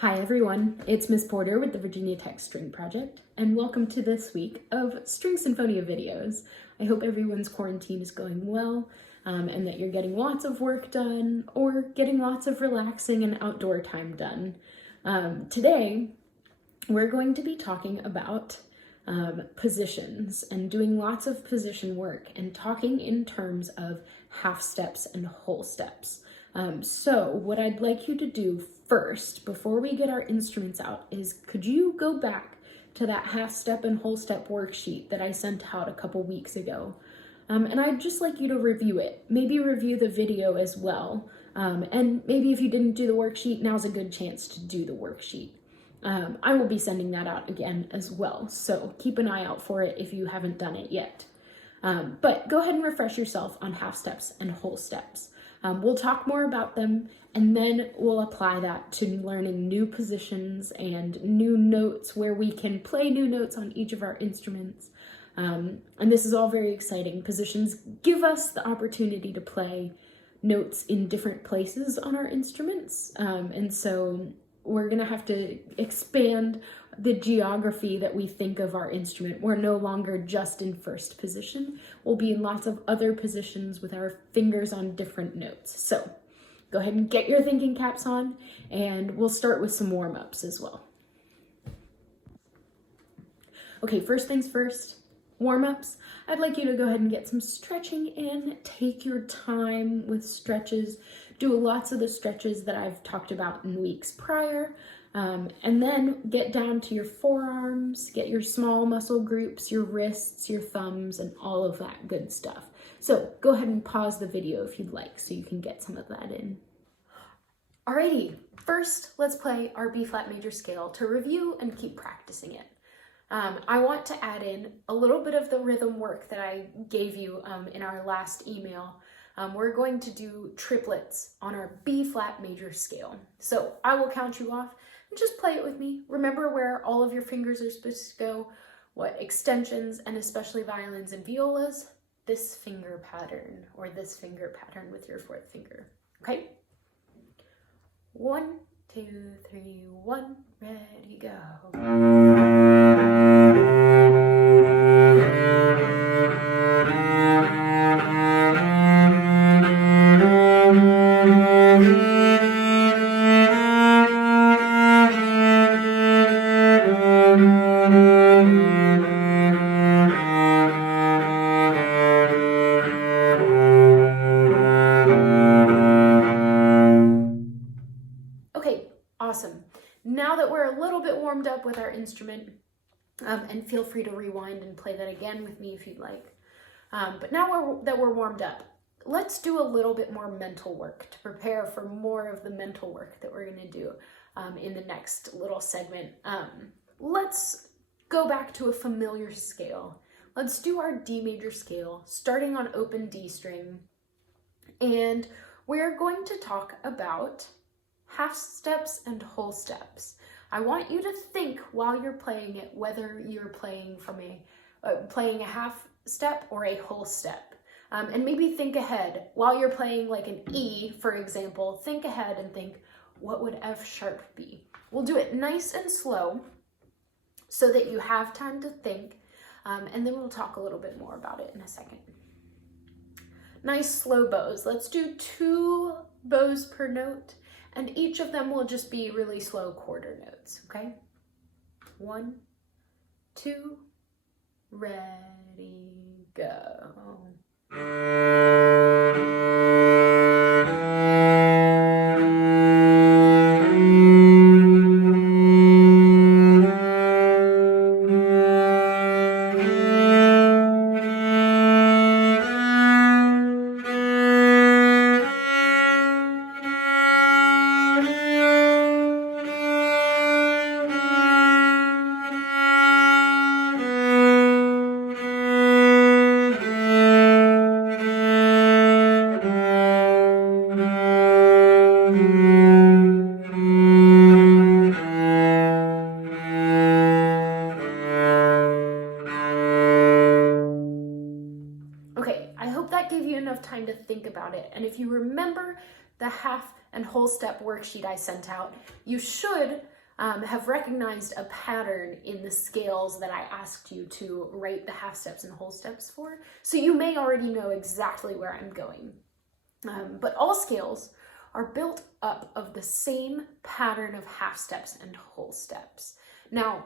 Hi everyone, it's Miss Porter with the Virginia Tech String Project, and welcome to this week of String Sinfonia videos. I hope everyone's quarantine is going well, and that you're getting lots of work done, or getting lots of relaxing and outdoor time done. Today, we're going to be talking about positions and doing lots of position work and talking in terms of half steps and whole steps. So what I'd like you to do first, before we get our instruments out, is could you go back to that half step and whole step worksheet that I sent out a couple weeks ago? And I'd just like you to review it. Maybe review the video as well. And maybe if you didn't do the worksheet, now's a good chance to do the worksheet. I will be sending that out again as well, so keep an eye out for it if you haven't done it yet. But go ahead and refresh yourself on half steps and whole steps. We'll talk more about them, and then we'll apply that to learning new positions and new notes where we can play new notes on each of our instruments. And this is all very exciting. Positions give us the opportunity to play notes in different places on our instruments, and so we're gonna have to expand the geography that we think of our instrument. We're no longer just in first position. We'll be in lots of other positions with our fingers on different notes. So go ahead and get your thinking caps on, and we'll start with some warm-ups as well. Okay, first things first, warm-ups. I'd like you to go ahead and get some stretching in. Take your time with stretches. Do lots of the stretches that I've talked about in weeks prior. And then get down to your forearms, get your small muscle groups, your wrists, your thumbs, and all of that good stuff. So go ahead and pause the video if you'd like so you can get some of that in. Alrighty, first let's play our B flat major scale to review and keep practicing it. I want to add in a little bit of the rhythm work that I gave you in our last email. We're going to do triplets on our B flat major scale. So I will count you off and just play it with me. Remember where all of your fingers are supposed to go, what extensions, and especially violins and violas, this finger pattern or this finger pattern with your fourth finger, okay? 1, 2, 3, 1, ready, go. Awesome. Now that we're a little bit warmed up with our instrument, and feel free to rewind and play that again with me if you'd like. But now that we're warmed up, let's do a little bit more mental work to prepare for more of the mental work that we're going to do in the next little segment. Let's go back to a familiar scale. Let's do our D major scale, starting on open D string. And we're going to talk about half steps and whole steps. I want you to think while you're playing it whether you're playing from playing a half step or a whole step. And maybe think ahead while you're playing like an E, for example. Think ahead and think, what would F sharp be? We'll do it nice and slow so that you have time to think, and then we'll talk a little bit more about it in a second. Nice slow bows. Let's do 2 bows per note. And each of them will just be really slow quarter notes, okay? 1, 2, ready, go. think about it. And if you remember the half and whole step worksheet I sent out, you should have recognized a pattern in the scales that I asked you to write the half steps and whole steps for. So you may already know exactly where I'm going. But all scales are built up of the same pattern of half steps and whole steps. Now,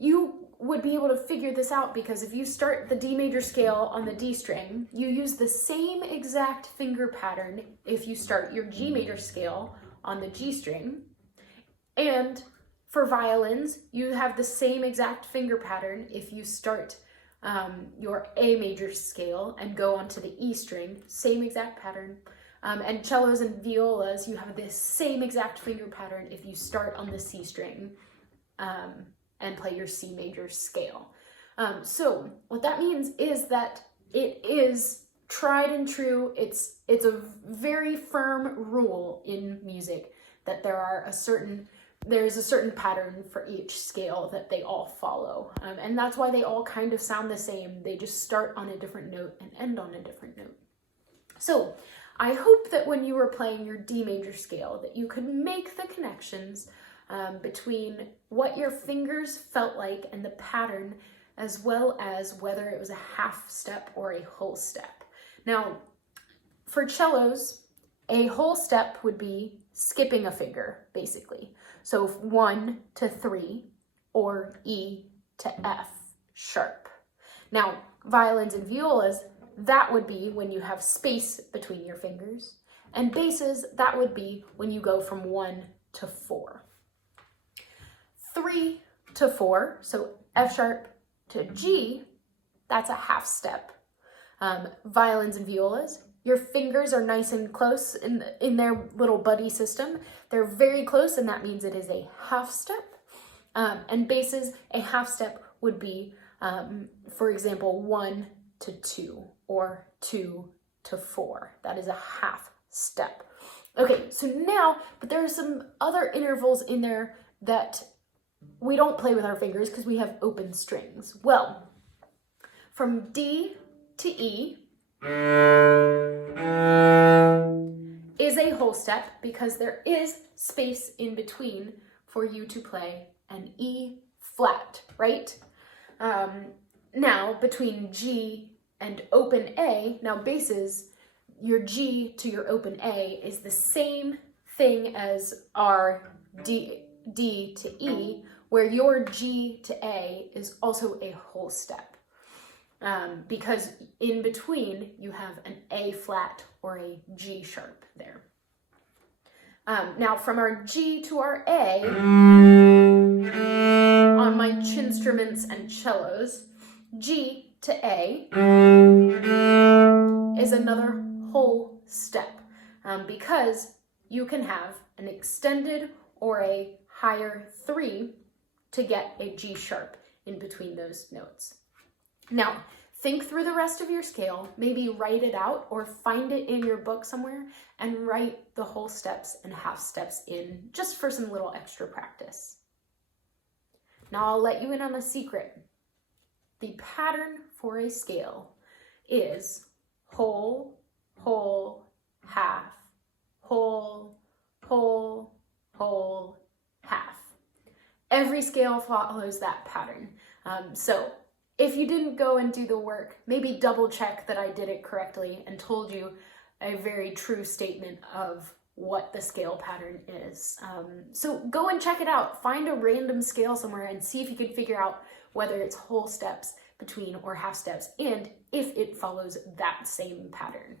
you would be able to figure this out because if you start the D major scale on the D string, you use the same exact finger pattern if you start your G major scale on the G string. And for violins, you have the same exact finger pattern if you start your A major scale and go onto the E string, same exact pattern. And cellos and violas, you have the same exact finger pattern if you start on the C string and play your C major scale. So what that means is that it is tried and true. It's a very firm rule in music that there's a certain pattern for each scale that they all follow. And that's why they all kind of sound the same. They just start on a different note and end on a different note. So I hope that when you were playing your D major scale that you could make the connections between what your fingers felt like and the pattern, as well as whether it was a half step or a whole step. Now, for cellos, a whole step would be skipping a finger, basically. So 1 to 3 or E to F sharp. Now, violins and violas, that would be when you have space between your fingers. And basses, that would be when you go from 1 to 4. 3 to 4, so F sharp to G, that's a half step. Violins and violas, your fingers are nice and close in their little buddy system. They're very close, and that means it is a half step. And basses, a half step would be, for example, 1 to 2 or 2 to 4. That is a half step. Okay, so now, but there are some other intervals in there that we don't play with our fingers because we have open strings. Well, from D to E is a whole step because there is space in between for you to play an E flat, right? Now, between G and open A, now basses, your G to your open A is the same thing as our D to E, where your G to A is also a whole step. Because in between you have an A flat or a G sharp there. Now from our G to our A, on my chinstruments and cellos, G to A is another whole step, because you can have an extended or a higher 3 to get a G sharp in between those notes. Now, think through the rest of your scale, maybe write it out or find it in your book somewhere and write the whole steps and half steps in just for some little extra practice. Now I'll let you in on a secret. The pattern for a scale is whole, whole, half, whole, whole, whole, half. Every scale follows that pattern. So if you didn't go and do the work, maybe double check that I did it correctly and told you a very true statement of what the scale pattern is. So go and check it out. Find a random scale somewhere and see if you can figure out whether it's whole steps between or half steps and if it follows that same pattern.